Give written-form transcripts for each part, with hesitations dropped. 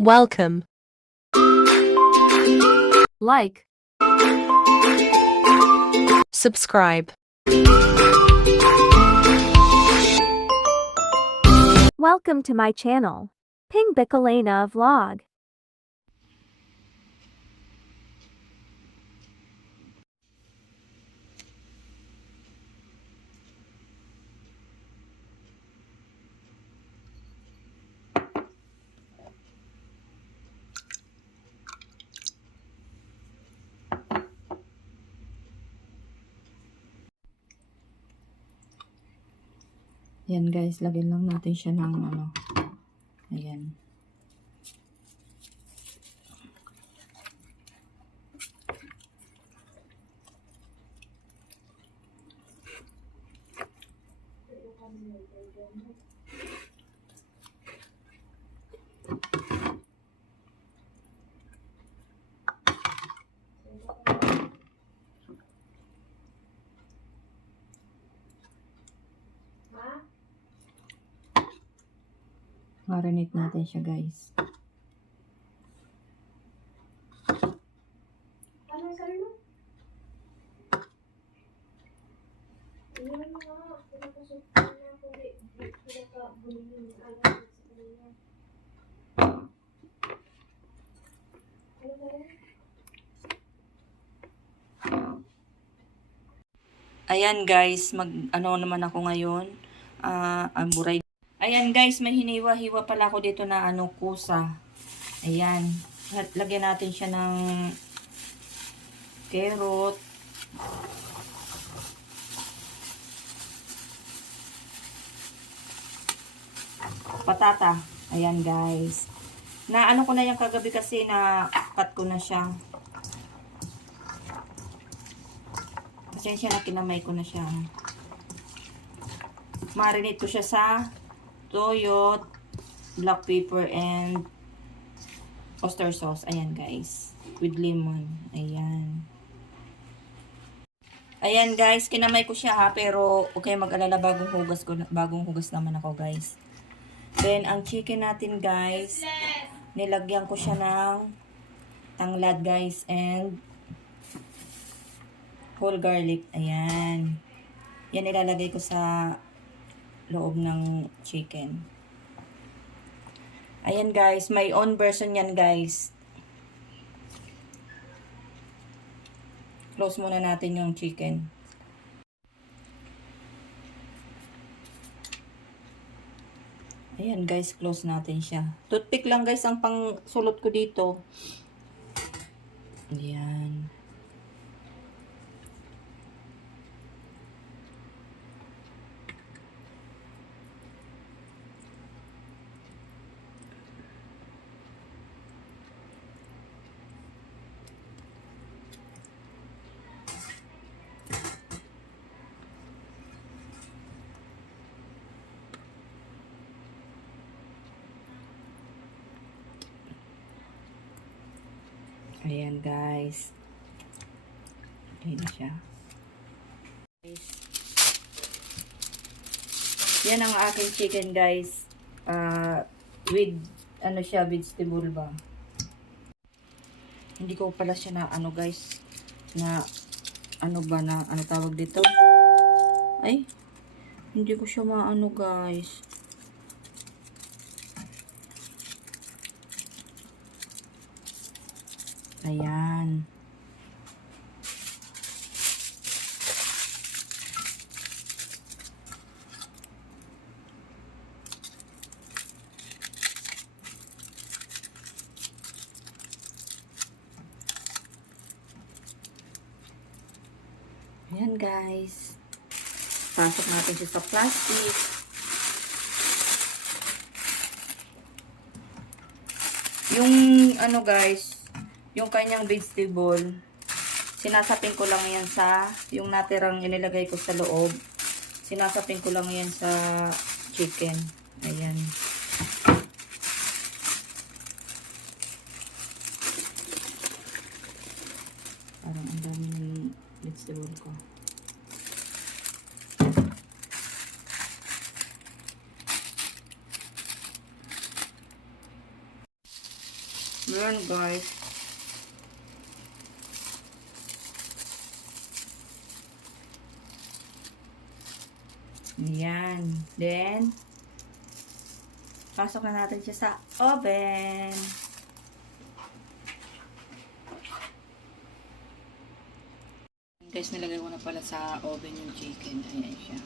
Welcome. Like, Subscribe. welcome to my channel, Ping Bicolena Vlog. Yan guys, lagyan lang natin siya ng ano. Ayan. Marinate natin siya guys. Ayan guys, ano naman ako ngayon. Buray. Ayan guys, may hiniwa-hiwa pala ako dito na kusa. Ayan. Lagyan natin siya ng carrot. Patata. Ayan guys. Na ko na yan kagabi kasi na cut ko na siya. Pasensya na, kinamay ko na siya. Marinate ko siya sa toyo, black pepper, and oyster sauce. Ayan guys. With lemon. Ayan. Ayan guys, kinamay ko siya ha, pero okay mag-alala, bagong hugas naman ako guys. Then ang chicken natin guys, nilagyan ko siya ng tanglad guys and whole garlic. Ayan. Yan ilalagay ko sa loob ng chicken. Ayan guys, my own version yan guys. Close muna natin yung chicken. Ayan guys, close natin siya. Toothpick lang guys ang pang sulot ko dito. Ayan. Ayan guys. Ayan na siya. Yan ang aking chicken guys. With siya, vegetable ba. Hindi ko pala siya na guys. Na tawag dito? Ay. Hindi ko siya guys. Ayan. Ayan guys. Pasok natin siya sa plastic. Yung guys, yung kanyang vegetable, sinasapin ko lang yan sa, yung natirang inilagay ko sa loob, sinasapin ko lang yan sa chicken. Ayan. Parang ang dami ng vegetable ko. Ayan guys. Ayan. Then, pasok na natin siya sa oven. Guys, nilagay ko na pala sa oven yung chicken. Ayan siya.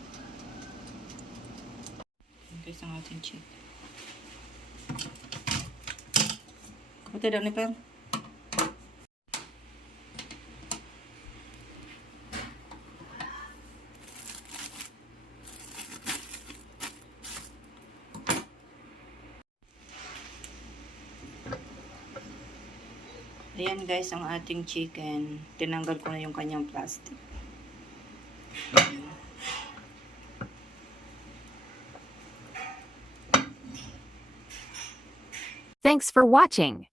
Guys, ang ating chicken. Buti daw ni Per. Ayan guys, ang ating chicken. Tinanggal ko na yung kanyang plastic. Thanks for watching.